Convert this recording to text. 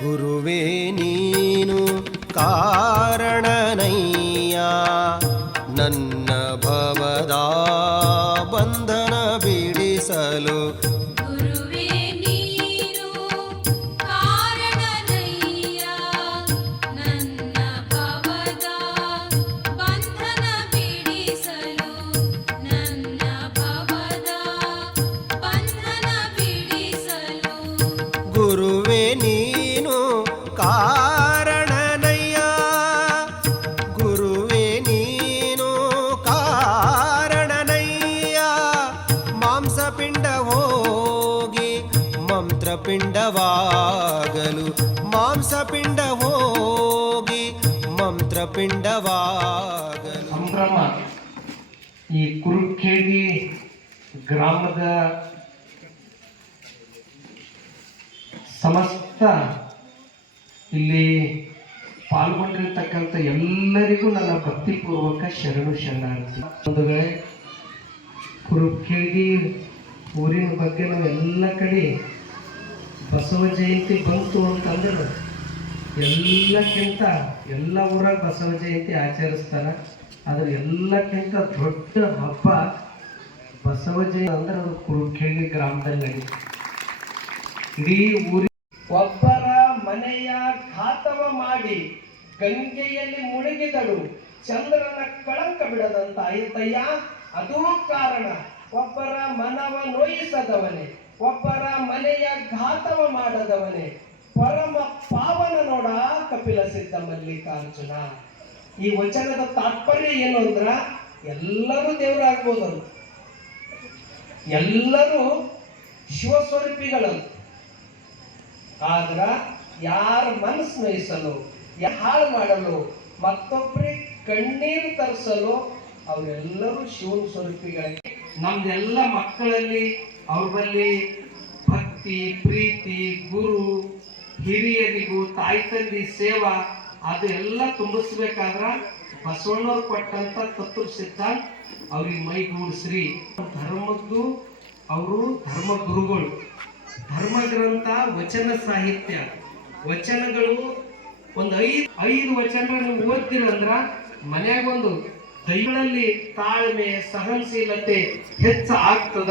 ಗುರುವೇ ನೀನು ಕಾರಣನಯ್ಯ ನನ್ನ ಭವದ ಬಂಧನ ಬಿಡಿಸಲು. ಗುರುವೇ ನೀನು ಕಾರಣನಯ್ಯ ನನ್ನ ಭವದ ಬಂಧನ ಬಿಡಿಸಲು. ನನ್ನ ಭವದ ಬಂಧನ ಬಿಡಿಸಲು. ಗುರುವೇ ನೀನು ಕಾರಣನಯ್ಯ ಗುರುವೇ ನೀನು ಕಾರಣನಯ್ಯ ಮಾಂಸಪಿಂಡ ಹೋಗಿ ಮಂತ್ರಪಿಂಡವಾಗಲು. ಮಾಂಸಪಿಂಡ ಹೋಗಿ ಮಂತ್ರಪಿಂಡವಾಗಲು. ಸಂಭ್ರಮ ಈ ಕುರುಖೇಡಿ ಗ್ರಾಮದ ಸಮಸ್ತ ಇಲ್ಲಿ ಪಾಲ್ಗೊಂಡಿರ್ತಕ್ಕಂಥ ಎಲ್ಲರಿಗೂ ನನ್ನ ಭಕ್ತಿಪೂರ್ವಕ ಶರಣು ಶರಣಾರ್ಥಿ. ಬಂಧುಗಳೇ, ಕುರುಖೇಡಿ ಊರಿನ ಬಗ್ಗೆ ನಾವು ಎಲ್ಲ ಕಡೆ ಬಸವ ಜಯಂತಿ ಬಂತು ಅಂತಂದ್ರೆ ಎಲ್ಲ ಊರಾಗ ಬಸವ ಜಯಂತಿ ಆಚರಿಸ್ತಾರೆ. ಆದ್ರೆ ಎಲ್ಲಕ್ಕಿಂತ ದೊಡ್ಡ ಹಬ್ಬ ಬಸವ ಜಯಂತಿ ಅಂದ್ರೆ ಅದು ಕುರುಖೇಡಿ ಗ್ರಾಮದಲ್ಲಿ ನಡೀತು. ಇಡೀ ಊರಿ ಒಬ್ಬರ ಮನೆಯ ಘಾತವ ಮಾಡಿ ಗಂಗೆಯಲ್ಲಿ ಮುಳುಗಿದಳು, ಚಂದ್ರನ ಕಳಂಕ ಬಿಡದಂತ ಆಯ್ತಯ್ಯ. ಅದೂ ಕಾರಣ ಒಬ್ಬರ ಮನವ ನೋಯಿಸದವನೇ, ಒಬ್ಬರ ಮನೆಯ ಘಾತವ ಮಾಡದವನೇ, ಪರಮ ಪಾವನ ನೋಡ ಕಪಿಲ ಸಿದ್ಧ ಮಲ್ಲಿಕಾರ್ಜುನ. ಈ ವಚನದ ತಾತ್ಪರ್ಯ ಏನು ಅಂದ್ರ, ಎಲ್ಲರೂ ದೇವರಾಗ್ಬೋದು, ಎಲ್ಲರೂ ಶಿವಸ್ವರೂಪಿಗಳಂತ. ಆದ್ರ ಯಾರ ಮನಸ್ಸು ನೋಯಿಸಲು, ಹಾಳು ಮಾಡಲು, ಮತ್ತೊಬ್ಬರಿಗೆ ಕಣ್ಣೀರು ತರಿಸಲು ಅವರೆಲ್ಲರೂ ಶಿವನ ಸ್ವರೂಪಿಗಳಿಗೆ. ನಮ್ದೆಲ್ಲ ಮಕ್ಕಳಲ್ಲಿ ಅವ್ರ ಬಳಿ ಭಕ್ತಿ, ಪ್ರೀತಿ, ಗುರು ಹಿರಿಯರಿಗೂ ತಾಯಿ ತಂದೆ ಸೇವಾ ಅದೆಲ್ಲ ತುಂಬಿಸ್ಬೇಕಾದ್ರ ಬಸವಣ್ಣವ್ರು ಕೊಟ್ಟಂತ ತತ್ವ ಸಿದ್ಧಾಂತ ಅವ್ರಿಗೆ ಮೈಗೂಡಿಸ್ರಿ. ಧರ್ಮದ್ದು ಅವರು ಧರ್ಮ ಗುರುಗಳು. ಧರ್ಮ ಗ್ರಂಥ ವಚನ ಸಾಹಿತ್ಯ, ವಚನಗಳು ಒಂದು ಐದು ವಚನ ನೀವು ಓದ್ತೀರಂದ್ರ ಮನ್ಯಾಗ ಒಂದು ದೈವಗಳಲ್ಲಿ ತಾಳ್ಮೆ, ಸಹನಶೀಲತೆ ಹೆಚ್ಚ ಆಗ್ತದ.